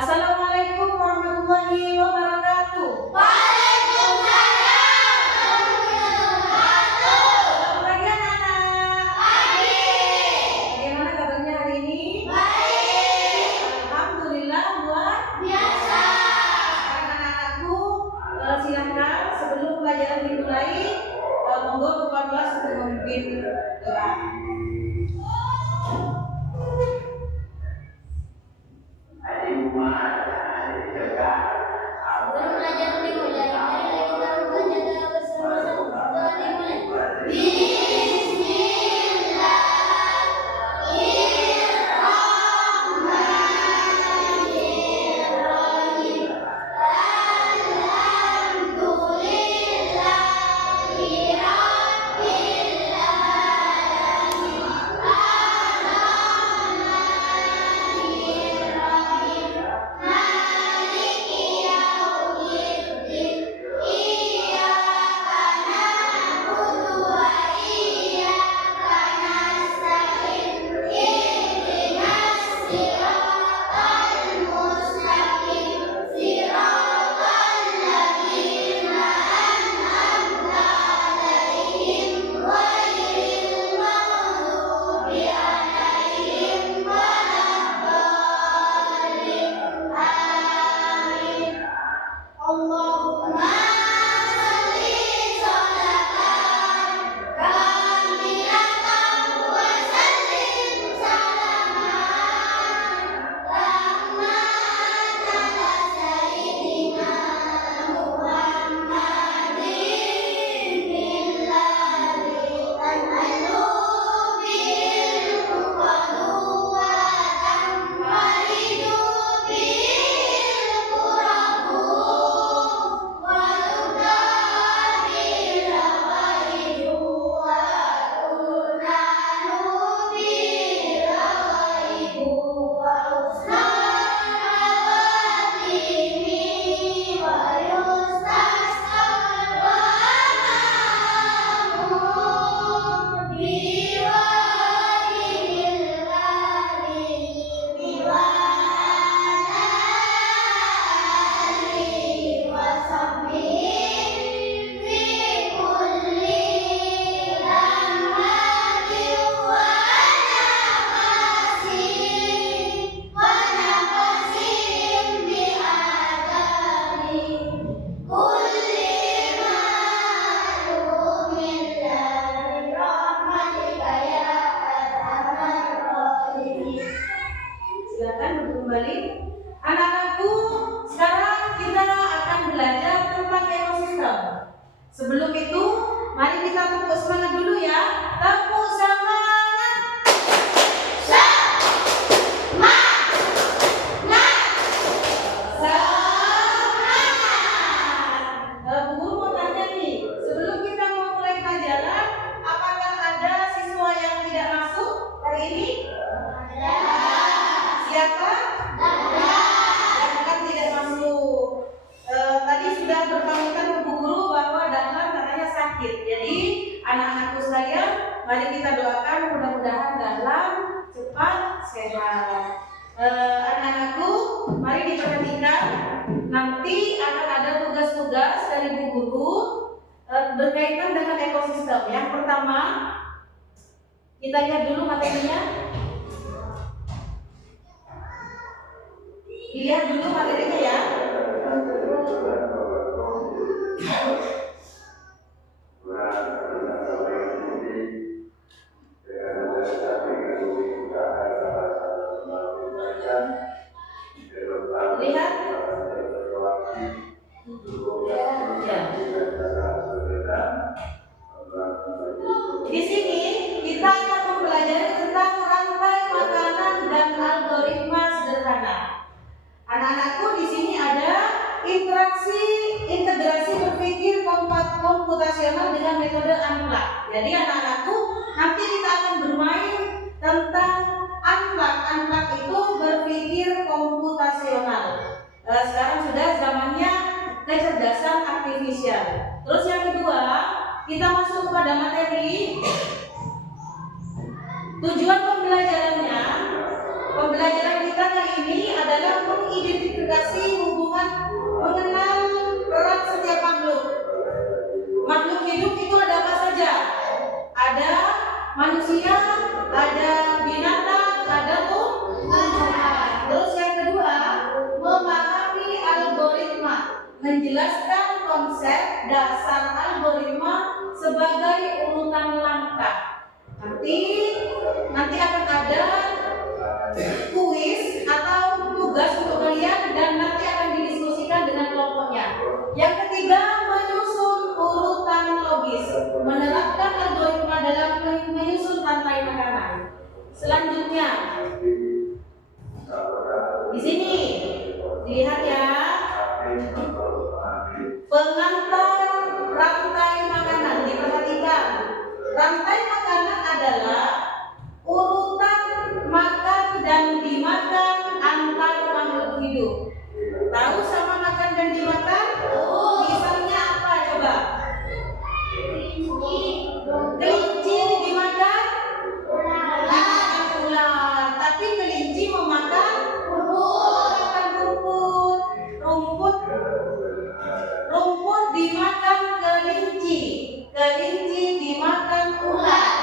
Assalamualaikum warahmatullahi wabarakatuh. Waalaikumsalam warahmatullahi wabarakatuh. Selamat pagi anak-anak. Pagi. Bagaimana kabarnya hari ini? Baik. Alhamdulillah luar Biasa. Sekarang anak-anakku silakan sebelum pelajaran dimulai monggo kepala kelas untuk memimpin doa. Sebelum pelajaran dimulai, marilah kita membaca bersama-sama. Doa dimulai. Allahumma salli sholatan kamilatan wa sallim salaman rahmatan ala sayyidina Muhammadin billahi tan'alu bil fuqadu wa tanfaridu bil qurabu Silakan duduk kembali. Anak-anakku, sekarang kita akan belajar tentang ekosistem. Sebelum itu, mari kita tepuk semangat dulu ya. Tepuk semangat. Bu Guru mau tanya nih, sebelum kita mau mulai pelajaran, apakah ada siswa yang tidak masuk hari ini? Siapa? Yang kan tidak masuk. Tadi sudah berpamitan ke Bu Guru bahwa Dahlan katanya sakit. Jadi anak-anakku sekalian, mari kita doakan mudah-mudahan Dahlan cepat sehat. Anak-anakku, mari diperhatikan. Nanti akan ada tugas-tugas dari Bu Guru berkaitan dengan ekosistem. Yang pertama, kita lihat dulu materinya. Lihat dulu materinya ya. Lihat. Ya. Di sini kita akan mempelajari tentang rantai makanan dan algoritma sederhana. Anak-anakku, di sini ada integrasi berpikir komputasional dengan metode Unplug. Jadi anak-anakku, nanti kita akan bermain tentang Unplug. Unplug itu berpikir komputasional. Sekarang sudah zamannya kecerdasan artifisial. Terus yang kedua, kita masuk kepada materi. Tujuan pembelajaran kita kali ini adalah mengidentifikasi menjelaskan konsep dasar algoritma sebagai urutan langkah. Nanti akan ada kuis atau tugas untuk kalian dan nanti akan didiskusikan dengan kelompoknya. Yang ketiga, menyusun urutan logis, menerapkan algoritma dalam menyusun rantai makanan. Selanjutnya, di sini dilihat ya, pengantar rantai makanan. Diperhatikan, rantai makanan adalah urutan makan dan dimakan antar makhluk hidup. Tahu sama makan dan dimakan? Misalnya apa coba? Kelinci dimakan? Dimakan ular. Tapi kelinci memakan rumput. Rumput dimakan kelinci. Kelinci dimakan ular.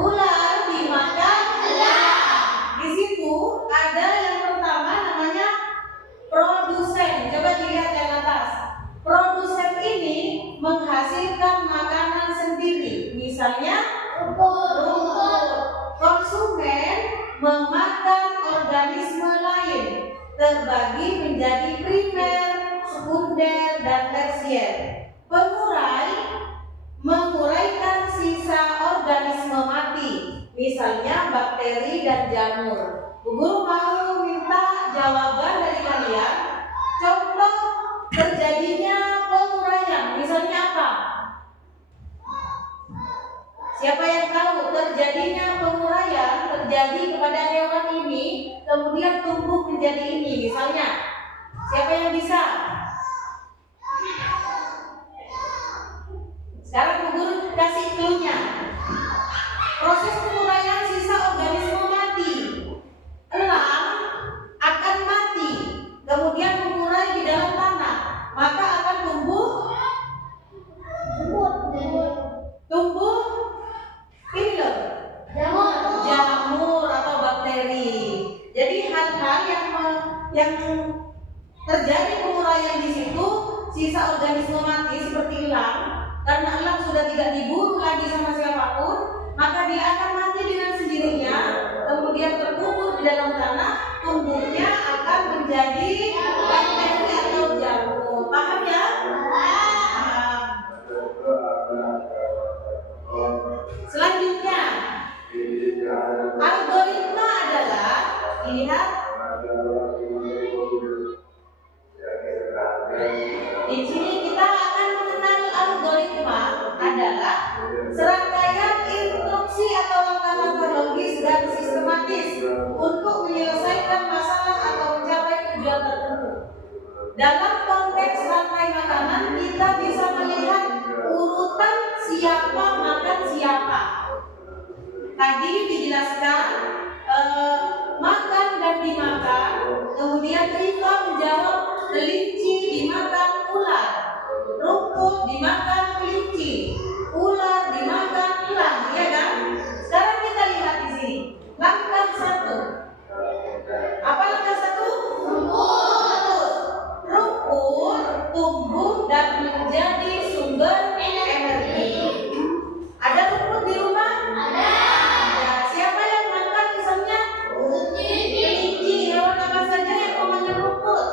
Ular dimakan elang. Di situ ada yang pertama namanya produsen. Coba dilihat yang atas. Produsen ini menghasilkan makanan sendiri. Misalnya rumput. Konsumen memakan organisme lain, terbagi menjadi primer, sekunder, dan tersier. Pengurai menguraikan sisa organisme mati, misalnya bakteri dan jamur. Bu Guru mau minta jawaban dari kalian. Contoh terjadinya penguraian, misalnya apa? Siapa yang tahu terjadinya penguraian terjadi kepada hewan ini, kemudian tumbuh menjadi ini, misalnya? Siapa yang bisa? Sekarang Bu Guru kasih clue-nya. Proses penguraian sisa organisme mati. Elang akan mati, kemudian mengurai di dalam tanah, maka akan tumbuh ini loh, jamur atau bakteri. Jadi hal-hal yang terjadi penguraian di situ, sisa organisme mati seperti elang, karena elang sudah tidak diburu lagi sama siapapun, maka dia akan mati dengan sendirinya, kemudian terkubur di dalam tanah, tumbuhnya akan menjadi bakteri atau jamur. Paham ya? Selanjutnya, algoritma adalah, dilihat di sini kita akan mengenal algoritma adalah serangkaian instruksi atau langkah-langkah logis dan sistematis untuk menyelesaikan masalah atau mencapai tujuan tertentu. Dalam konteks rantai makanan, kita bisa melihat urutan siapa makan siapa. Tadi dijelaskan makan dan dimakan, kemudian Rifa menjawab kelinci dimakan ular, rumput dimakan kelinci, ular dimakan elang, ya kan? Sekarang kita lihat di sini. Langkah 1. Apa langkah 1? Rumput tumbuh dan menjadi sumber energi. Ada rumput di rumah? Ada. Siapa yang makan misalnya? Kelinci. Hewan apa saja yang memakan rumput?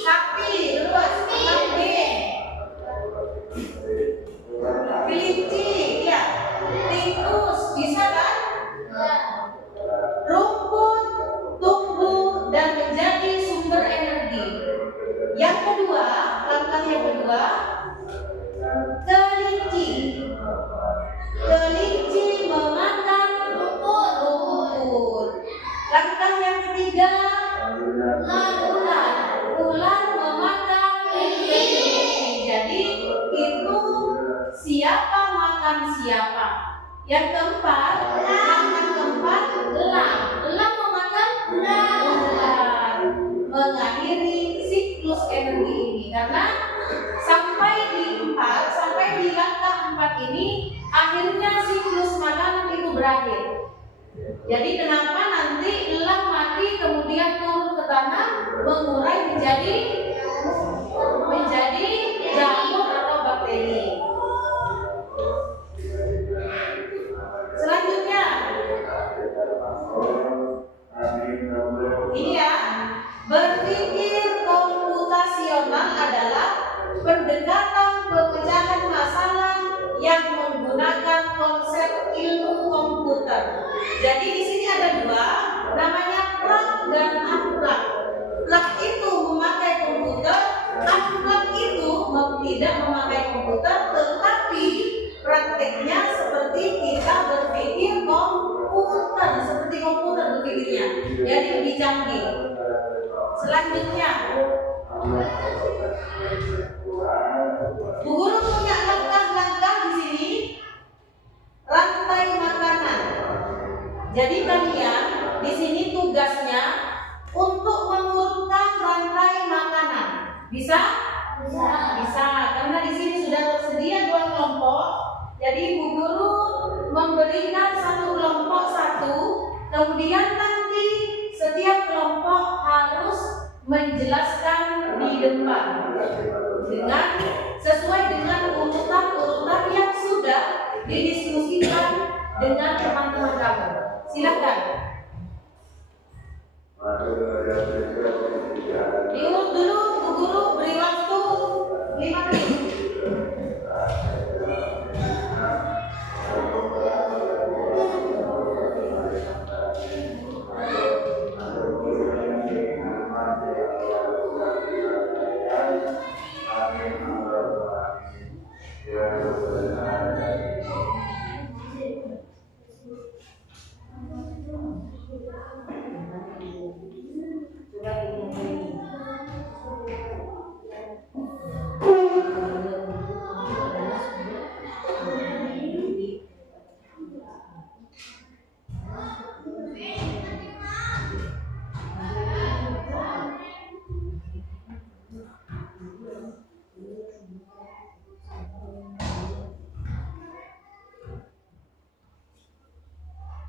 Sapi. Terus kambing. Kelinci, ya. Tikus, bisa kan? Rumput tumbuh dan menjadi sumber energi. Yang kedua, langkah yang kedua, kelinci. Kelinci memakan rumput. Langkah yang ketiga, ular. Ular memakan kelinci. Jadi itu siapa makan siapa. Yang keempat, elang. Elang memakan ular. Mengakhiri siklus energi ini, karena sampai di langkah 4 ini akhirnya siklus makanan itu berakhir. Jadi kenapa nanti elang mati kemudian turun ke tanah mengurai menjadi Jadi di sini ada dua, namanya plug dan unplug. Plug itu memakai komputer, unplug itu tidak memakai komputer, tetapi prakteknya seperti kita berpikir komputer, seperti komputer berpikirnya. Jadi lebih canggih. Selanjutnya, Bu Guru punya langkah-langkah di sini, rantai makanan. Jadi kalian di sini tugasnya untuk mengurutkan rantai makanan. Bisa? Bisa. Karena di sini sudah tersedia dua kelompok. Jadi Bu Guru memberikan satu kelompok satu, kemudian nanti setiap kelompok harus menjelaskan di depan dengan sesuai dengan urutan-urutan yang sudah didiskusikan dengan teman-teman kamu. Silakan. Diurut dulu, Bu Guru beri waktu 5 menit.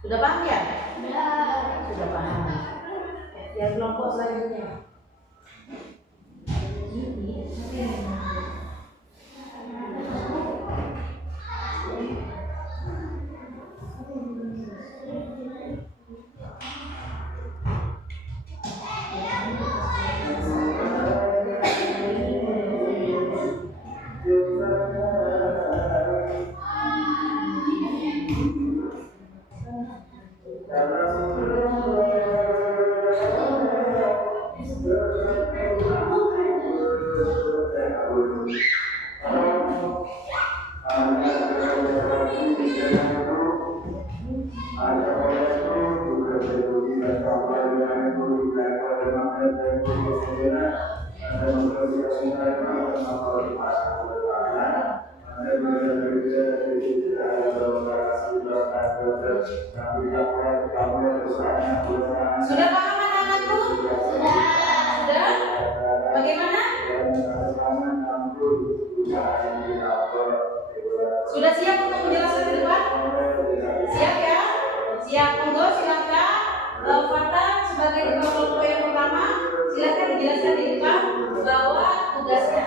Sudah paham ya? Sudah paham. Yang kelompok selanjutnya. Sudah paham anak-anakku? Sudah? Bagaimana? Sudah siap untuk menjelaskan ke depan? Siap ya? Siap, monggo silakan. Fata sebagai ketua kelompok yang pertama, silakan dijelaskan di depan bahwa tugasnya.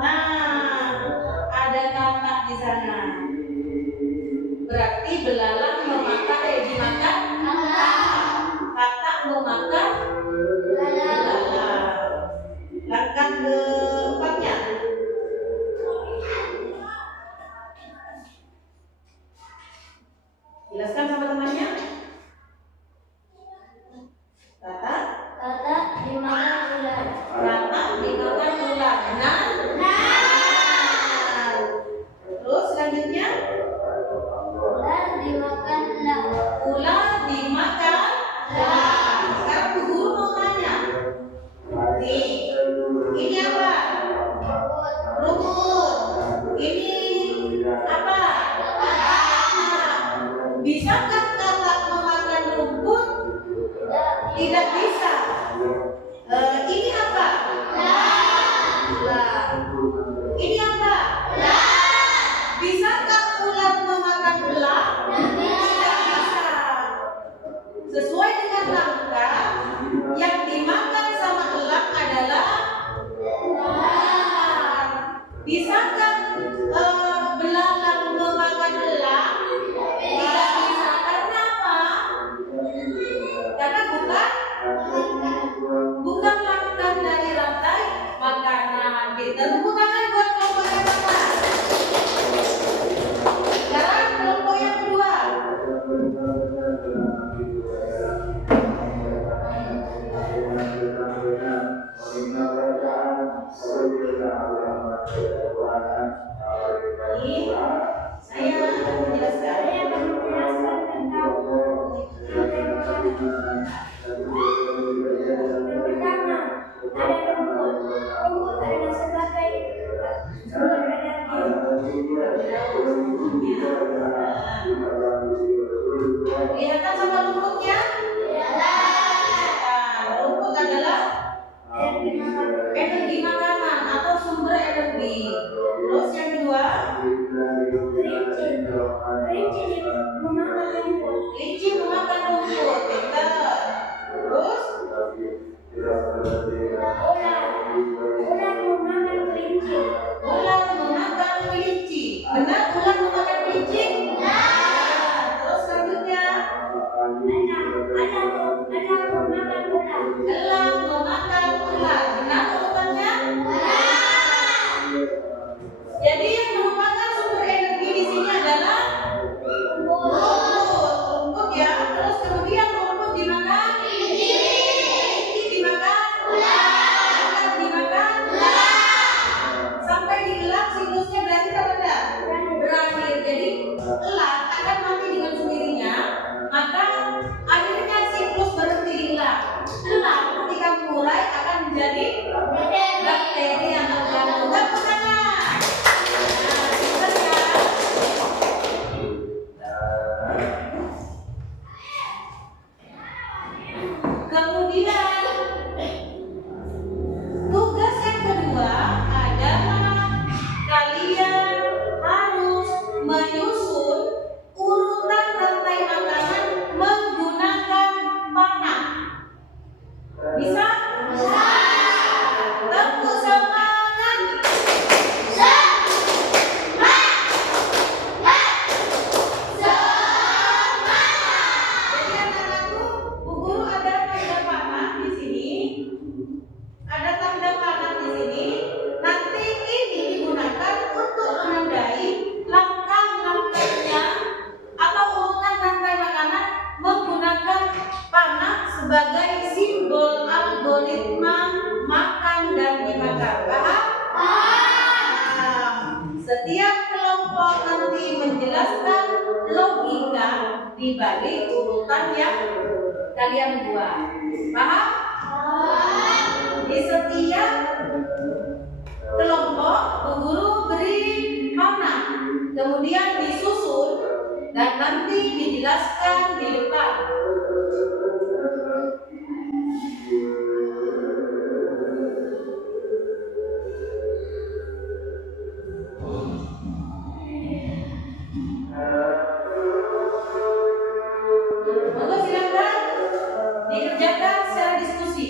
Nah, Energi makanan atau sumber energi. Terus yang kedua, kelinci memakan rumput. Pintar. Terus ular memakan kelinci. Benar ular memakan kelinci? Terus selanjutnya, elang memakan ular. Benar urutannya? Jadi yang merupakan sumber energi di sini adalah rumput ya. Terus kemudian rumput dimakan kelinci, dimakan ular dimakan sampai di elang siklusnya berarti apa? Berakhir. Jadi elang akan mati dengan sendirinya, maka akhirnya siklus berhenti di elang. Elang ketika mulai akan menjadi bakteri yang tergabung. Tepuk tangan. Pintar ya. Kemudian tugas yang kedua adalah kalian harus menyusun urutan rantai makanan menggunakan panah. Bisa? Tepuk semangat. Jadi anak-anakku, Bu Guru ada tanda panah di sini. Ada tanda panah di sini. Nanti ini digunakan untuk menandai langkah-langkahnya atau urutan rantai makanan menggunakan panah sebagai simbol algoritma makan dan dimakan. Paham? Setiap kelompok nanti menjelaskan logika di balik urutan yang kalian buat. Paham? Di setiap kelompok Bu Guru beri panah, kemudian disusun dan nanti dijelaskan di depan. Monggo silakan dikerjakan secara diskusi.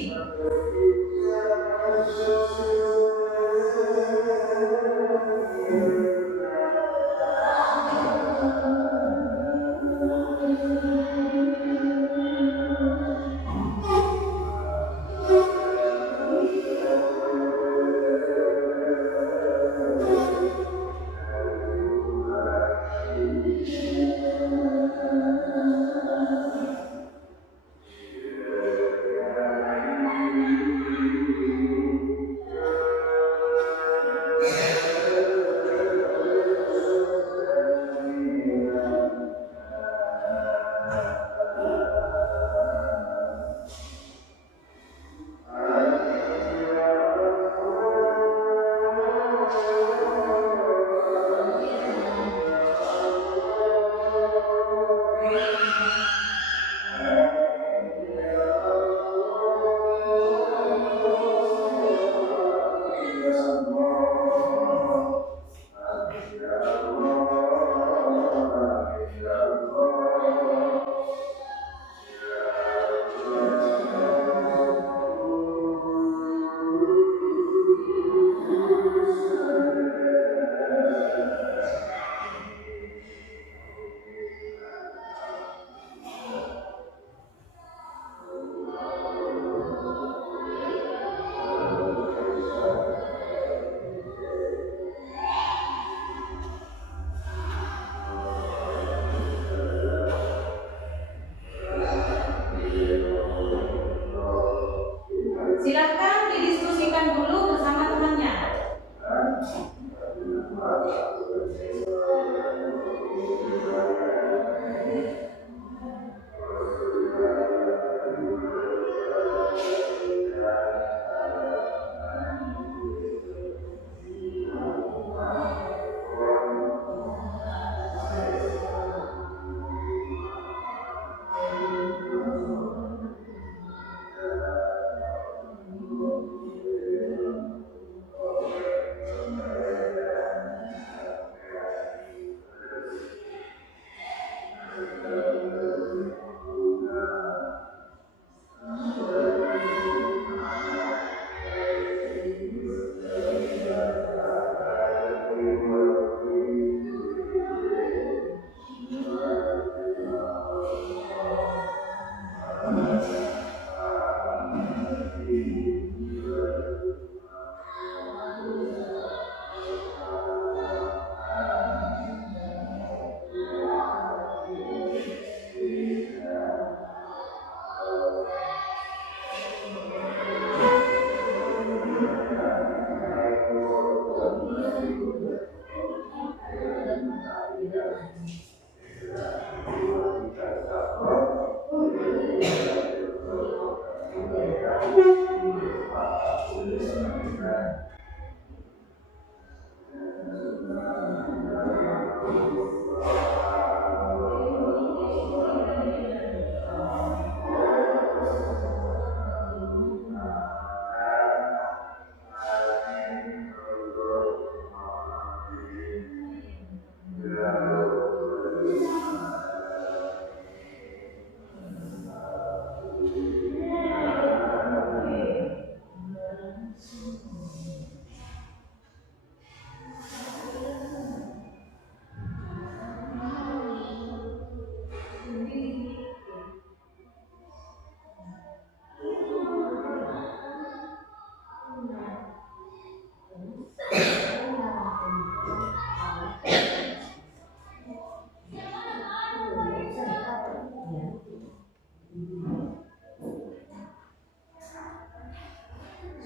Silakan didiskusikan dulu bersama temannya.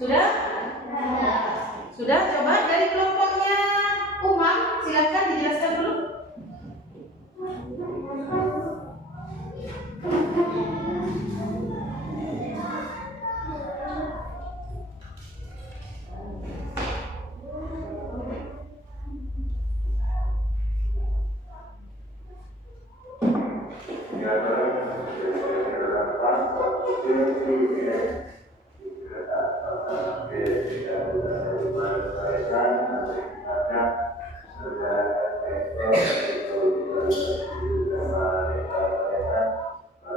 Sudah? Sudah? Coba dari kelompoknya Umam, silakan dijelaskan dulu.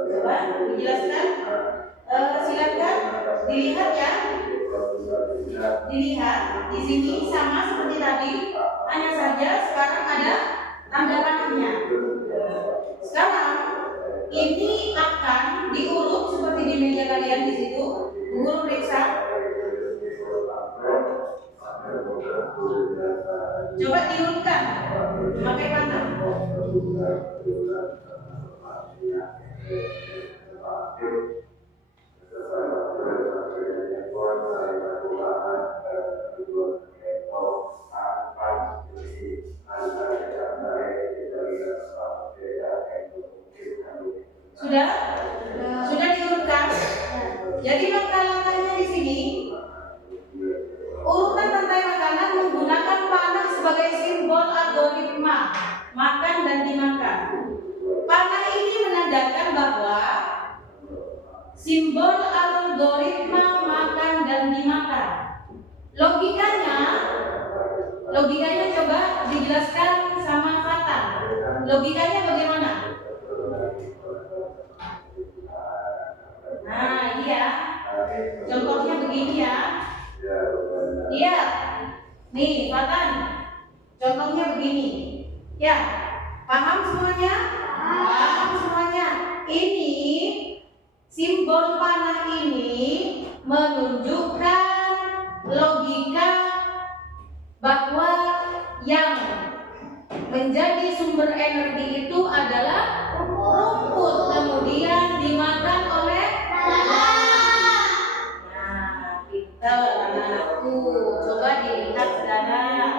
Coba dijelaskan. Silakan dilihat ya. Dilihat di sini sama seperti tadi, hanya saja sekarang ada tanda panahnya. Sekarang ini akan diurut seperti di meja kalian di situ. Guru periksa. Coba diurutkan memakai panah. Sudah? Sudah diurutkan? Jadi langkah-langkahnya di sini, urutan rantai makanan menggunakan panah sebagai simbol algoritma makan dan dimakan. Panah ini menandakan bahwa simbol algoritma makan dan dimakan. Logikanya coba dijelaskan sama Fatan. Logikanya bagaimana? Nah, iya. Contohnya begini ya. Iya. Nih, Fatan. Contohnya begini. Ya. Paham semuanya? Paham semuanya. Ini simbol panah ini menunjukkan logika bahwa yang menjadi sumber energi itu adalah rumput, kemudian dimakan oleh lalat. Nah, pintar anak-anakku. Coba dilihat sekarang.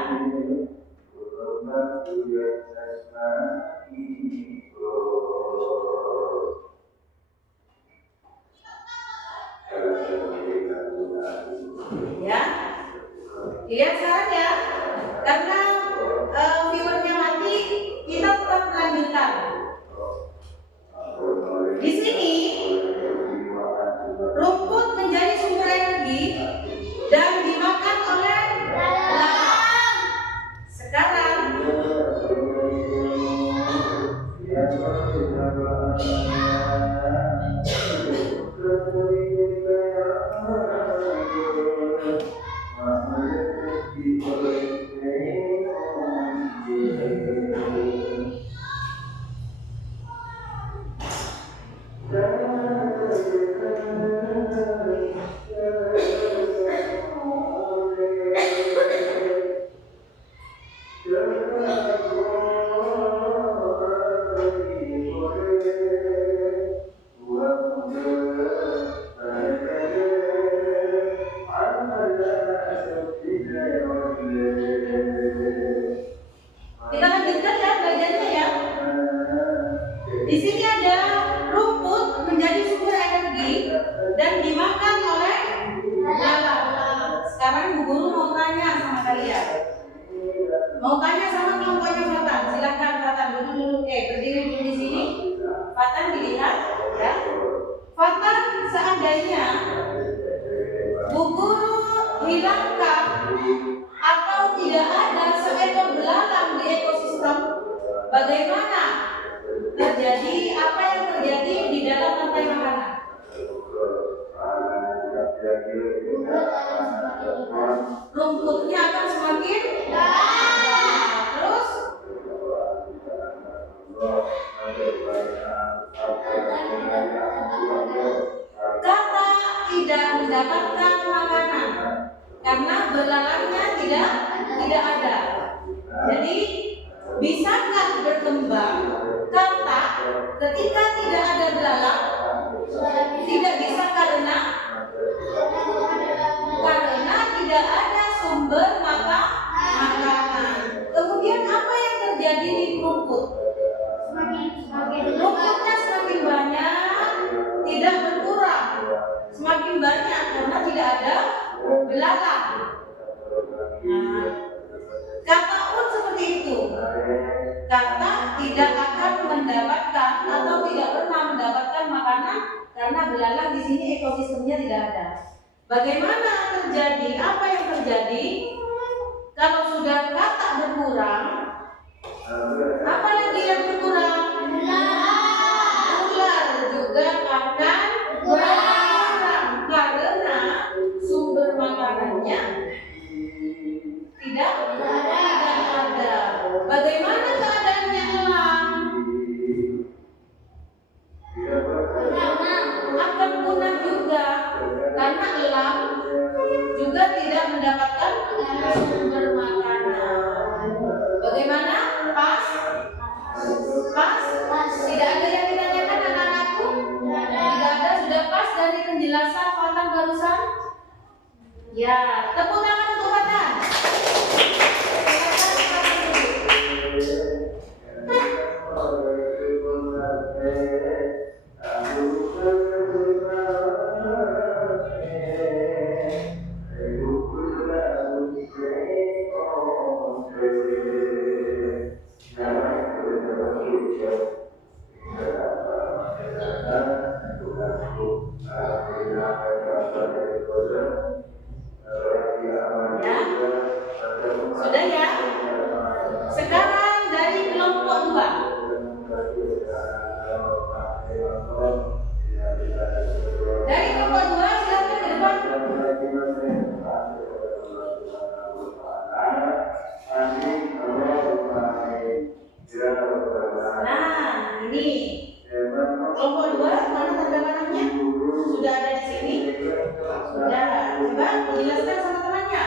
Ya, dilihat sekarang ya. Karena viewernya mati, kita tetap melanjutkan. Di sini rumput menjadi sumber energi dan dimakan oleh lalat. Sekarang kita lanjutkan ya belajarnya ya. Di sini ada rumput menjadi sumber energi dan dimakan oleh lalat. Sekarang Bu Guru mau tanya sama kalian. Mau tanya sama kelompoknya Fatan. Silakan Fatan duduk. Berdiri dulu di sini. Fatan dilihat ya. Fatan, seandainya Bu Guru hilangkan atau tidak ada seekor belalang di ekosistem, bagaimana terjadi? Apa yang terjadi di dalam rantai makanan? Rumputnya akan semakin terus kata tidak mendapatkan makanan karena belalangnya tidak ada. Jadi bisakah berkembang kata ketika tidak ada belalang? Tidak bisa karena tidak ada sumber makanan. Kemudian apa yang terjadi di rumput? Rumputnya semakin banyak, tidak berkurang. Semakin banyak karena tidak ada belalang. Nah, kata pun seperti itu. Kata tidak akan mendapatkan atau tidak pernah mendapatkan makanan karena belalang di sini ekosistemnya tidak ada. Bagaimana terjadi? Apa yang terjadi? Kalau sudah kata berkurang, apa lagi yang berkurang? Ular juga akan berkurang karena sumber makanannya tidak ada. Bagaimana keadaannya elang? Akan punah juga karena elang juga tidak mendapatkan sumber makanan. Bagaimana? Pas? Tidak ada yang ditanyakan anak-anakku? Tidak ada, sudah pas dari penjelasan Fatan barusan? Ya, tepuk tangan untuk Fatan. Sudah ya? Sekarang dari kelompok 2. Dari kelompok 2 silakan ke depan. Nah, ini kelompok 2 mana tanda panahnya? Sudah ada di sini? Sudah. Coba jelaskan sama temannya.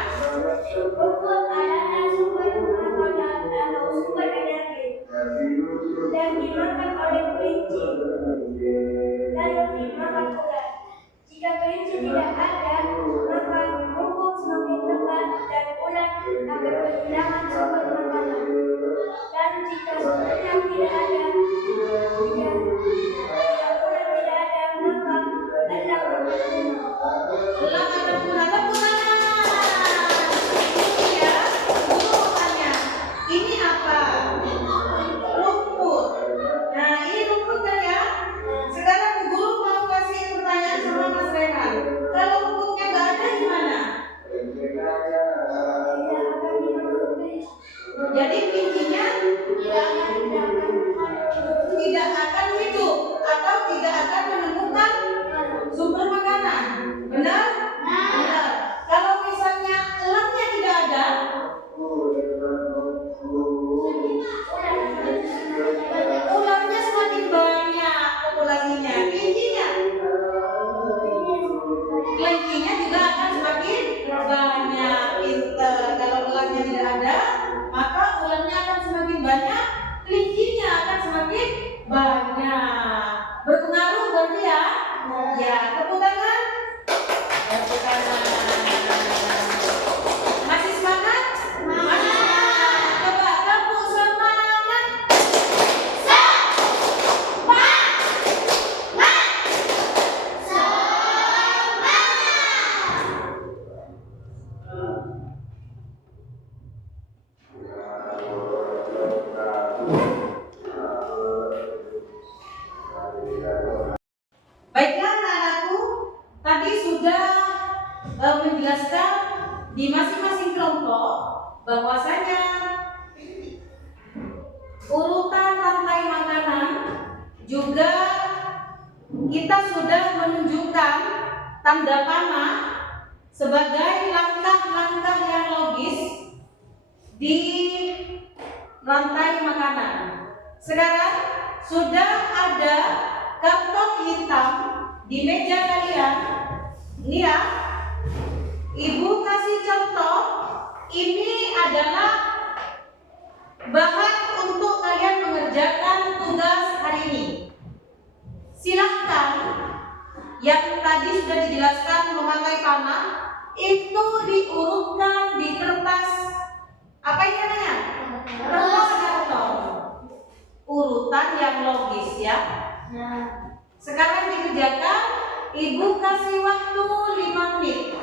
Rumput adalah sumber makanan atau sumber energi dan dimakan oleh kelinci dan dimakan ular. Jika kelinci tidak ada, maka rumput semakin lebat dan ular akan kehilangan sumber makanan. Dan jika sumbernya tidak ada, ular tidak ada, maka elang akan punah. Elang akan punah. Tepuk tangan. Ya, guru mau tanya. Ini apa? Rumput. Nah, ini rumput kan ya? Sekarang guru mau kasih pertanyaan sama Mas Rehan. Kalau rumputnya nggak ada gimana? Jadi kelincinya tidak akan hidup atau tidak akan menemukan sumber makanan. Benar? Benar. Kalau misalnya elangnya tidak ada, ularnya semakin banyak populasinya. Kelincinya juga akan semakin banyak. Pinter. Kalau elangnya tidak ada, maka ularnya akan semakin banyak, kelincinya akan semakin banyak. Berpengaruh berarti ya? Ya, tepuk tangan. Tepuk tangan. Masih semangat? Masih semangat. Coba tepuk semangat. Baiklah anak-anakku, tadi sudah menjelaskan di masing-masing kelompok bahwasanya urutan rantai makanan juga kita sudah menunjukkan tanda panah sebagai langkah-langkah yang logis di rantai makanan. Sekarang sudah ada kantong hitam di meja kalian. Ini ya, Ibu kasih contoh. Ini adalah bahan untuk kalian mengerjakan tugas hari ini. Silahkan, yang tadi sudah dijelaskan memakai panah, itu diurutkan di kertas apa ini namanya? Kertas karton. Urutan yang logis ya. Sekarang dikerjakan, Ibu kasih waktu 5 menit.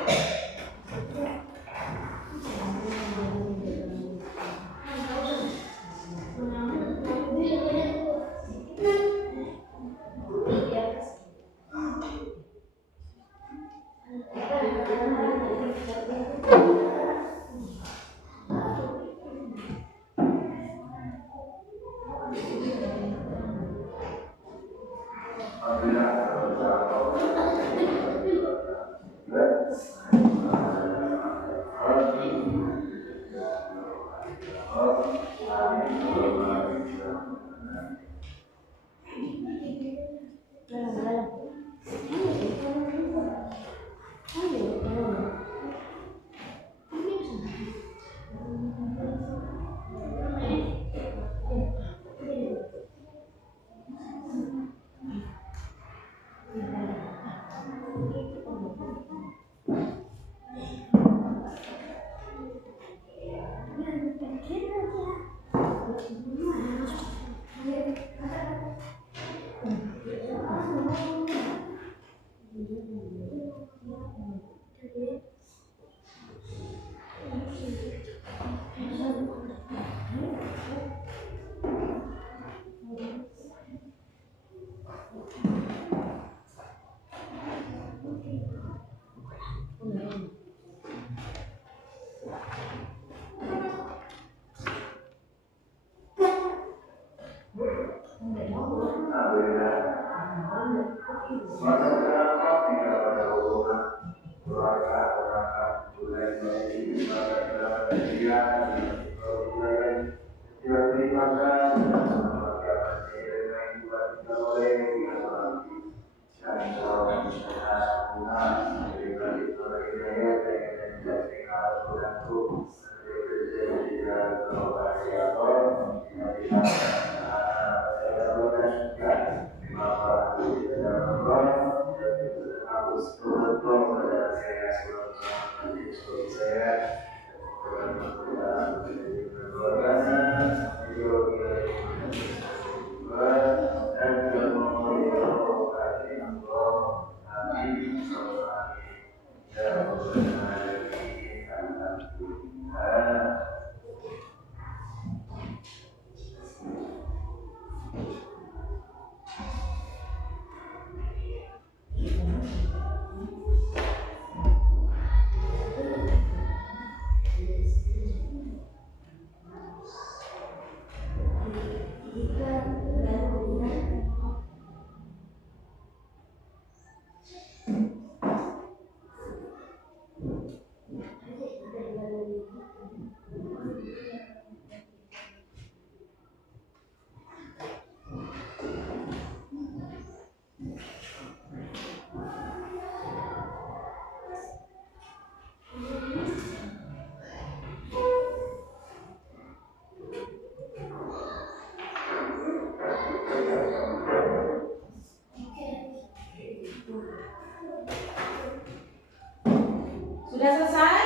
Sudah selesai?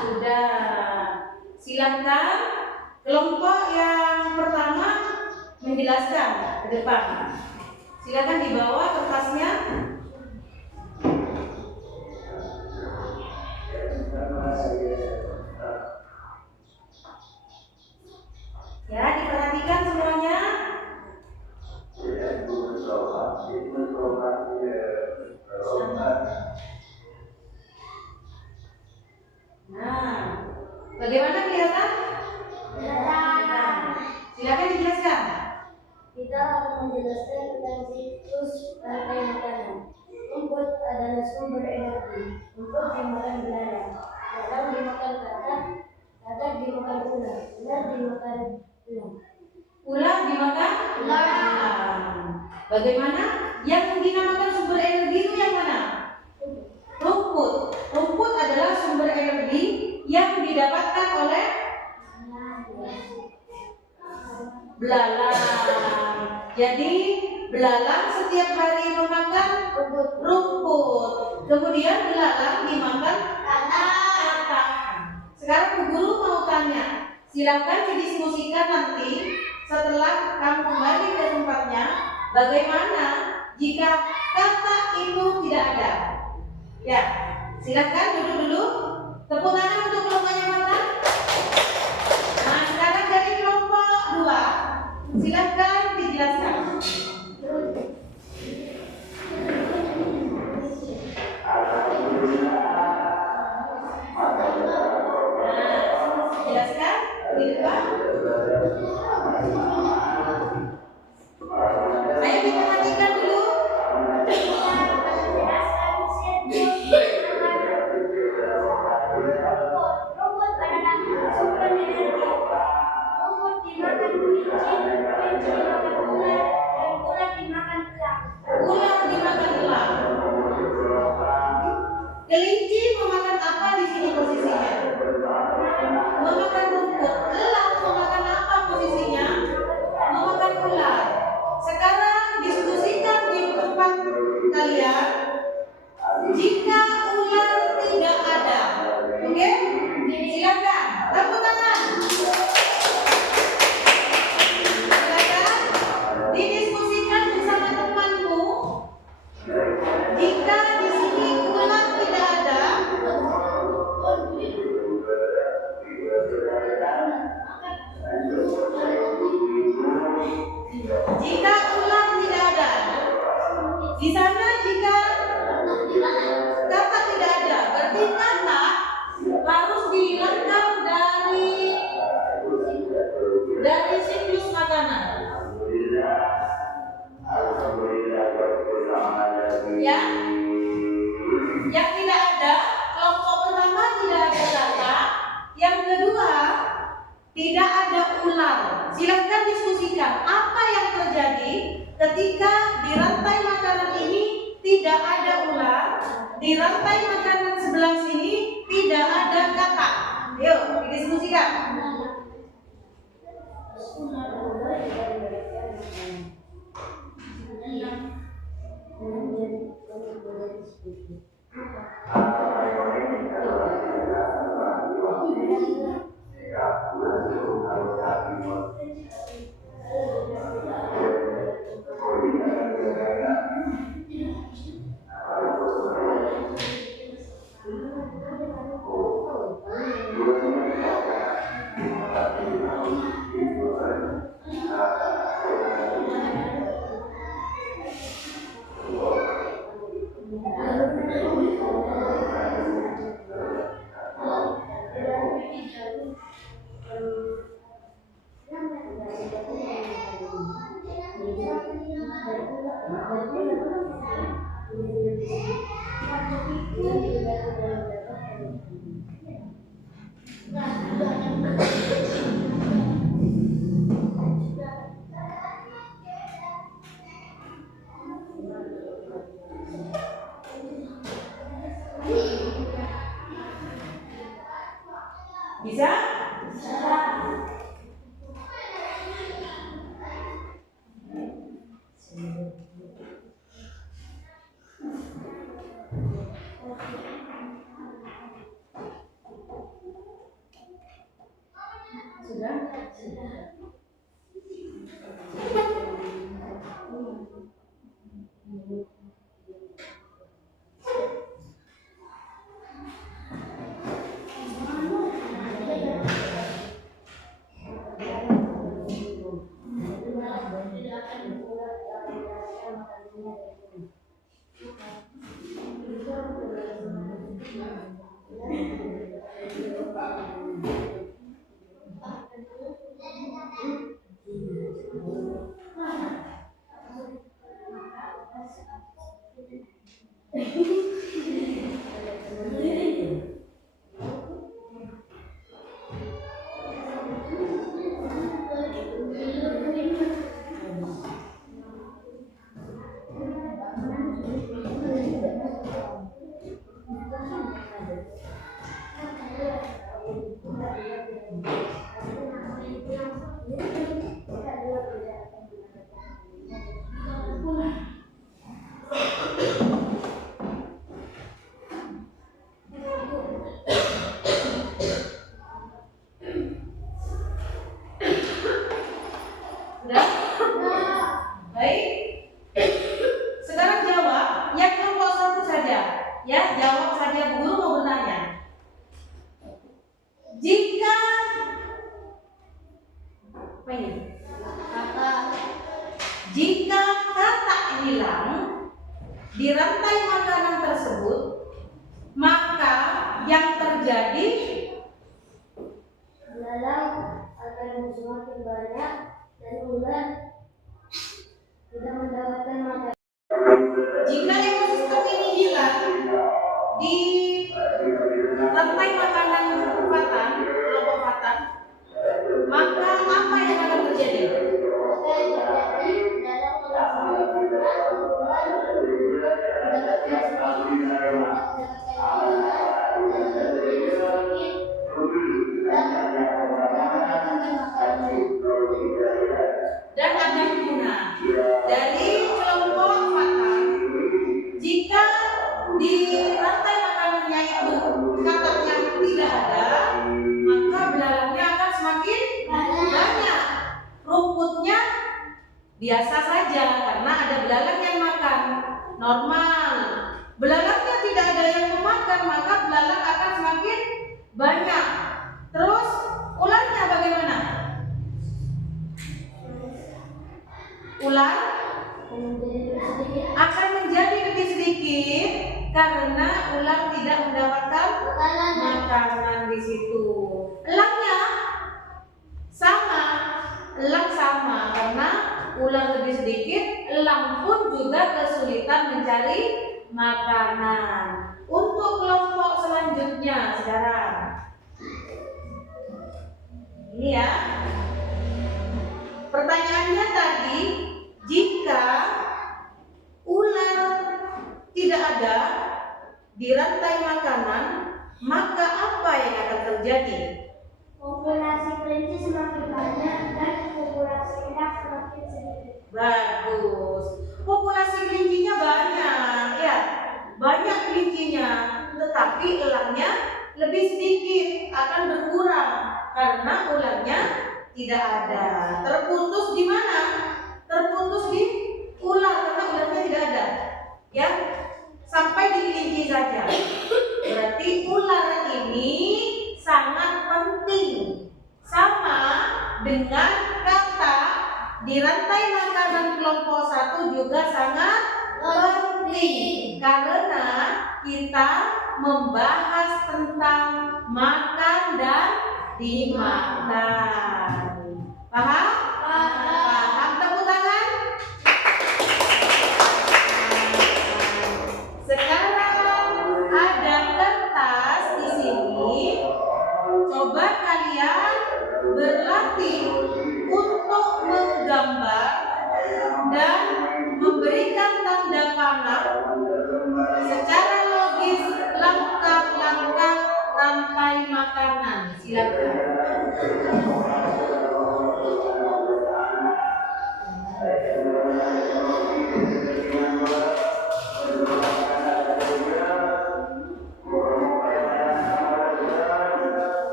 Sudah. Silakan kelompok yang pertama menjelaskan ke depan. Silakan dibawa kertasnya. Ya, diperhatikan semuanya. Nah, bagaimana kelihatan? Silakan dijelaskan. Kita akan menjelaskan tentang siklus rantai makanan. Rumput adalah sumber energi. Rumput dimakan belalang, belalang dimakan katak, katak dimakan ular, ular dimakan elang. Ular dimakan ular. Bagaimana? Yang dinamakan sumber energi itu yang mana? Rumput. Rumput adalah sumber energi yang didapatkan oleh belalang. Jadi belalang setiap hari memakan rumput. Kemudian belalang dimakan katak. Sekarang Bu Guru mau tanya, silakan didiskusikan nanti setelah kamu kembali ke tempatnya. Bagaimana jika kata itu tidak ada? Ya, silakan duduk dulu. Tepuk tangan untuk kelompoknya mana? Nah, sekarang dari kelompok 2, silakan dijelaskan. Jelaskan di depan. Ayo kita matikan dulu. Rumput adalah sumber energi. Rumput dimakan kelinci, kelinci dimakan ular, dan ular dimakan elang. Ular dimakan elang. Kelinci memakan apa di sini posisinya? Memakan rumput. Elang memakan apa posisinya? Memakan ular. Sekarang diskusikan di tempat kalian. Jika ular tidak ada, oke? Silakan, tepuk tangan. Silakan didiskusikan bersama temanmu. Jika di sini ular tidak ada, jika ular tidak ada, di sana jika kata tidak ada, berarti kata harus dihilangkan dari siklus makanan. Ya, yang tidak ada, kelompok pertama tidak ada kata, yang kedua tidak ada ular. Silakan diskusikan apa yang terjadi ketika di rantai makanan ini tidak ada ular, di rantai makanan sebelah sini tidak ada kata. Yuk, didiskusikan. Bisa? Sudah? Apa ini? Kata. Jika kata hilang di rantai makanan tersebut, maka yang terjadi Belalang akan semakin banyak dan ular tidak mendapatkan makan. jika ekosistem ini hilang di rantai makanan fatan, kelompok fatan, maka apa yang akan terjadi? Maka yang terjadi belalang akan semakin banyak dan ular mendapatkan Dan akan punah. Dari kelompok fatan, jika di rantai makanannya itu katanya tidak ada, maka belalangnya akan semakin banyak. Rumputnya biasa saja karena ada belalang yang makan, normal. Belalangnya tidak ada yang memakan, maka belalang akan semakin banyak. Terus ularnya bagaimana? Ular akan menjadi lebih sedikit karena ular tidak mendapatkan makanan di situ. Elangnya sama, elang sama karena ular lebih sedikit, elang pun juga kesulitan mencari makanan. Untuk kelompok selanjutnya sekarang, ini ya. Pertanyaannya tadi, jika ular tidak ada di rantai makanan, maka apa yang akan terjadi? populasi kelinci semakin banyak dan populasi elang semakin sedikit. Bagus. Populasi kelincinya banyak, ya. Banyak kelincinya, tetapi elangnya lebih sedikit, akan berkurang karena ularnya tidak ada. Terputus di mana? Terputus di ular karena ularnya tidak ada. Ya. Sampai di kelinci saja. Berarti ular ini sangat penting. Sama dengan kata di rantai makanan kelompok 1 juga sangat penting karena kita membahas tentang makan dan dimakan. Paham? Paham, tepuk tangan. Sekarang ada kertas di sini. Coba kalian berlatih untuk menggambar dan memberikan tanda panah secara logis langkah-langkah rantai makanan. Silakan.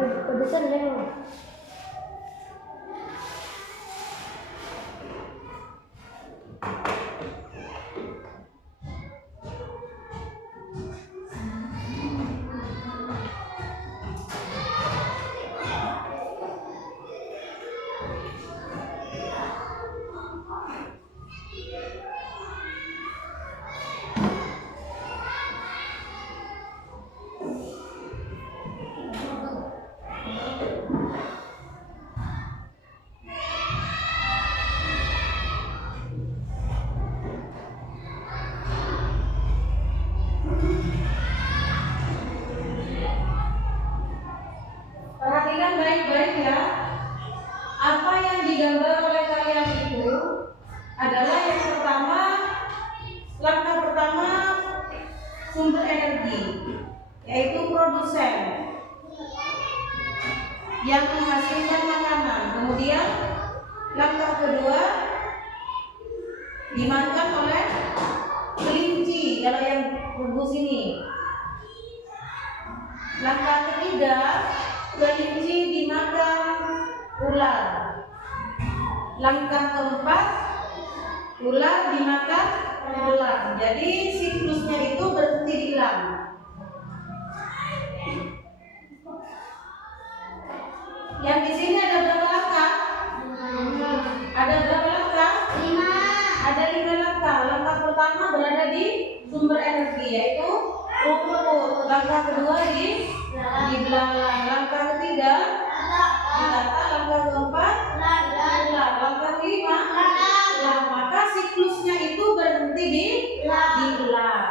Pedesan Leo. Perhatikan baik-baik ya. Apa yang digambar oleh kalian itu adalah yang pertama, langkah pertama sumber energi, yaitu produsen yang menghasilkan makanan. Kemudian langkah kedua dimakan oleh kelinci kalau yang rebus ini. Langkah ketiga, kelinci dimakan ular. Langkah keempat, ular dimakan elang. Jadi siklusnya itu berhenti di elang. Yang di sini ada berapa langkah? Ada berapa langkah? 5. Ada 5 langkah. Langkah pertama berada di sumber energi, yaitu rumput. Langkah kedua di belalang. Langkah ketiga di tata. Langkah keempat ular. Langkah kelima elang. Maka siklusnya itu berhenti di elang.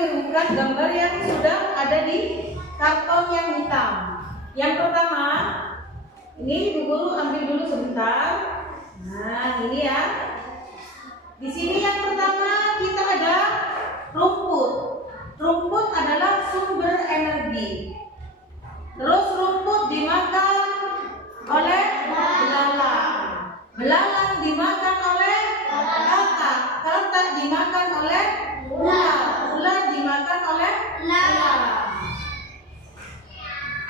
menirukan gambar yang sudah ada di karton yang hitam. Yang pertama, ini Bu Guru ambil dulu sebentar. Nah, ini ya. Di sini yang pertama kita ada rumput. Rumput adalah sumber energi. Terus rumput dimakan oleh belalang. Belalang dimakan oleh katak. Katak dimakan oleh ular. Ular dimakan oleh ular.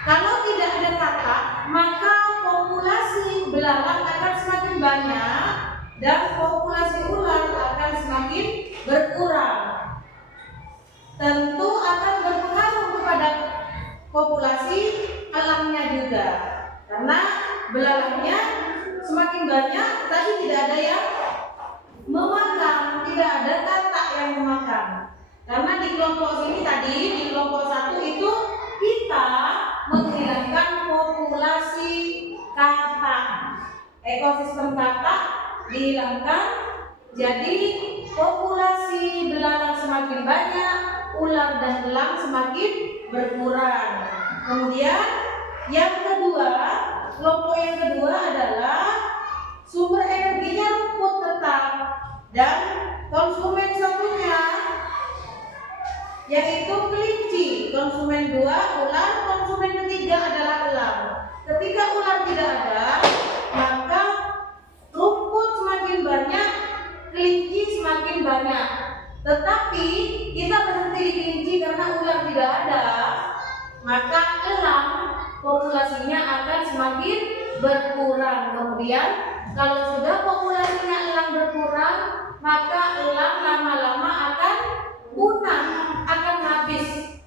Kalau tidak ada katak, maka populasi belalang akan semakin banyak dan populasi ular akan semakin berkurang. Tentu akan berpengaruh kepada populasi alamnya juga, karena belalangnya semakin banyak, tapi tidak ada yang memakan, tidak ada katak yang memakan. Karena di kelompok sini tadi, di kelompok 1 itu kita menghilangkan populasi katak, ekosistem katak dihilangkan, jadi populasi belalang semakin banyak, ular dan elang semakin berkurang. Kemudian yang kedua, kelompok yang kedua adalah sumber energinya rumput tetap, dan konsumen satunya yaitu kelinci. Konsumen 2 ular, konsumen ketiga adalah elang. Ketika ular tidak ada, maka rumput semakin banyak, kelinci semakin banyak. Tetapi kita berhenti di kelinci karena ular tidak ada, maka elang populasinya akan semakin berkurang. Kemudian kalau sudah populasinya elang berkurang, maka elang lama-lama akan punah, akan habis,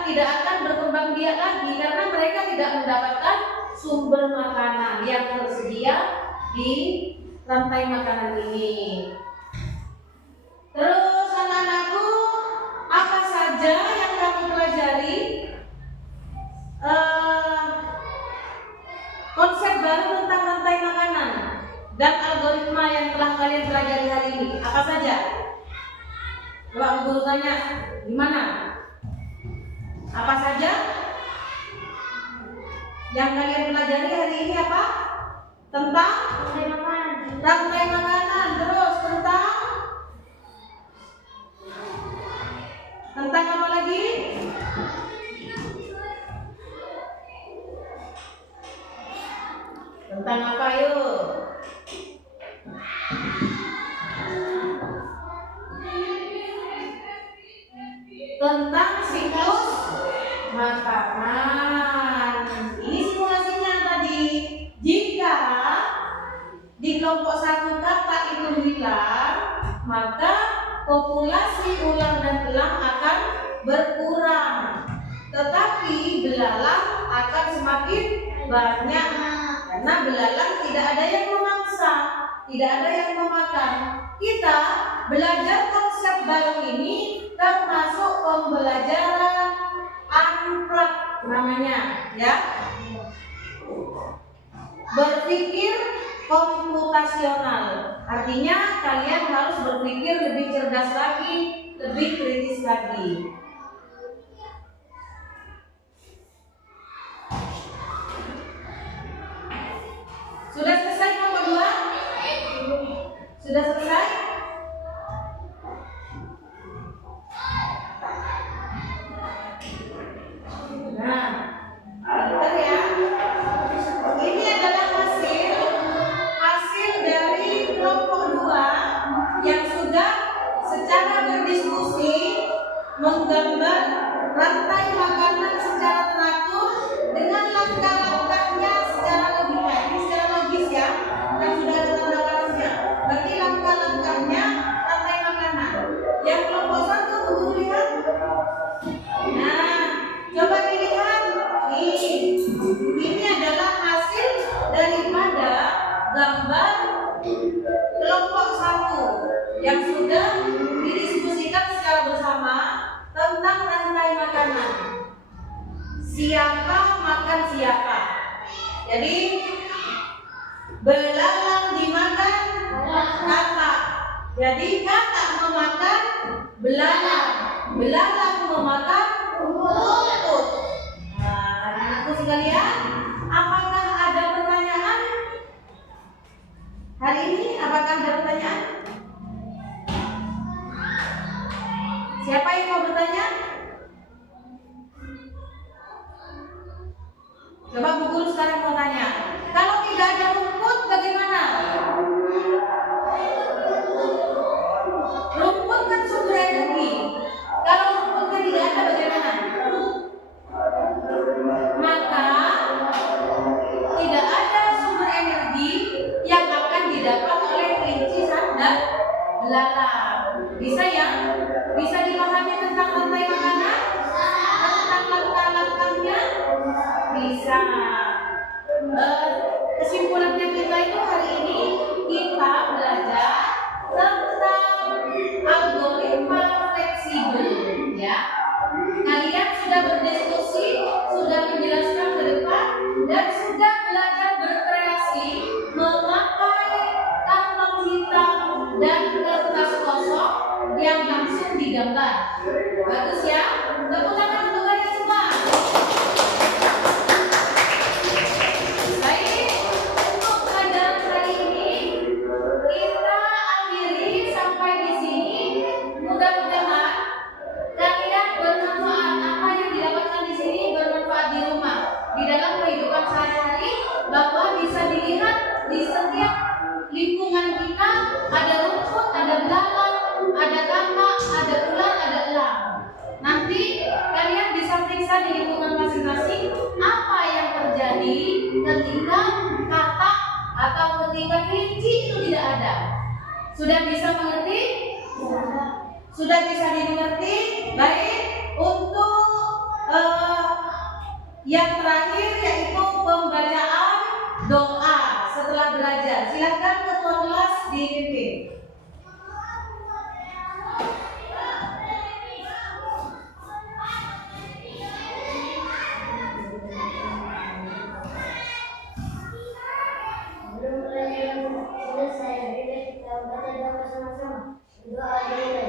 tidak akan berkembang biak lagi karena mereka tidak mendapatkan sumber makanan yang tersedia di rantai makanan ini. Terus anak-anakku, apa saja yang kamu pelajari? Konsep baru tentang rantai makanan dan algoritma yang telah kalian pelajari hari ini, apa saja? Coba guru tanya, gimana? Apa saja yang kalian pelajari hari ini apa? Tentang rantai makanan. Terus tentang apa lagi? Tentang apa yuk? Tentang siklus makanan. Ini simulasinya tadi. Jika di kelompok 1 katak itu hilang, maka populasi ular dan elang akan berkurang. Tetapi belalang akan semakin banyak. Karena belalang tidak ada yang memangsa, tidak ada yang memakan. Kita belajar konsep baru ini termasuk pembelajaran unplug namanya, ya. Berpikir komputasional. Artinya kalian harus berpikir lebih cerdas lagi, lebih kritis lagi. Sudah selesai kelompok 2? Sudah selesai? Nah, bentar ya. Ini adalah hasil dari kelompok 2 yang sudah secara berdiskusi menggambar rantai makanan secara teratur dengan langkah-langkahnya secara logika. Ini secara logis ya, kan sudah ada tanda-tandanya. Berarti langkah-langkahnya rantai makanan. Yang kelompok 1 tunggu lihat. Nah, coba dilihat. Ini adalah hasil daripada gambar kelompok 1 yang sudah didiskusikan secara bersama tentang rantai makanan. Siapa makan siapa. Jadi belalang dimakan katak. Jadi katak memakan belalang. belalang memakan rumput. Nah, anak-anakku sekalian, apakah ada pertanyaan? Hari ini apakah ada pertanyaan? Siapa yang mau bertanya? Coba Bu Guru sekarang mau tanya. Kalau tidak ada rumput bagaimana? Rumput kan sumber energi. Kalau rumputnya tidak ada bagaimana? Maka tidak ada sumber energi yang akan didapat oleh kelinci dan belalang. Bisa ya? Bisa dipahami tentang rantai makanan? Tentang langkah-langkahnya? Bisa. Kesimpulannya kita itu hari ini kita belajar tentang algoritma fleksibel, ya. Kalian sudah berdiskusi, sudah menjelaskan ke depan, dan sudah belajar berkreasi memakai kantong hitam dan kertas kosong yang langsung digambar. Bagus ya? Tepuk tangan untuk kalian semua. Baik, untuk pelajaran kali ini kita akhiri sampai di sini. Mudah-mudahan kalian bermanfaat. Apa yang didapatkan di sini bermanfaat di rumah, di dalam kehidupan sehari-hari, bahwa bisa dilihat di setiap lingkungan kita ada rumput, ada belalang, ada katak, ada ular, ada elang. Nanti kalian bisa periksa di lingkungan masing-masing apa yang terjadi ketika katak atau ketika kelinci itu tidak ada. Sudah bisa mengerti? Sudah bisa dimengerti? Baik, untuk yang terakhir yaitu pembacaan doa setelah belajar. Silakan ketua kelas dipimpin. Sebelum pelajaran selesai, mari kita baca doa bersama-sama. Doa dimulai.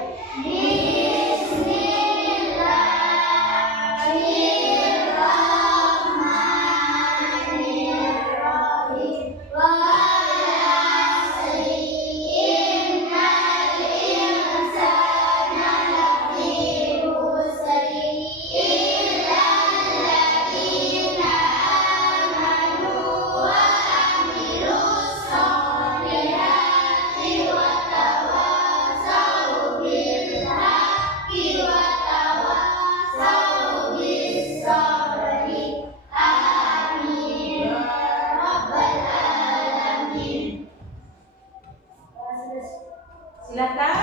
Silakan.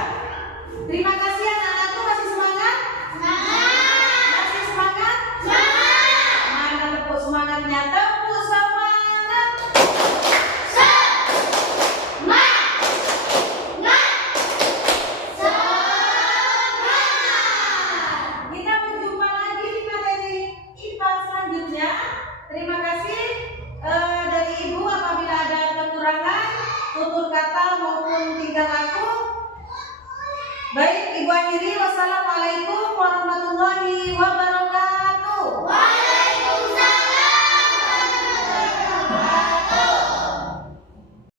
Terima kasih anak-anakku, masih semangat? Masih semangat? Mana tepuk semangatnya? Tepuk semangat. Kita berjumpa lagi di materi IPA selanjutnya. Terima kasih dari Ibu apabila ada kekurangan tutur kata maupun tingkah laku. Baik, Ibu akhiri. Wassalamualaikum warahmatullahi wabarakatuh.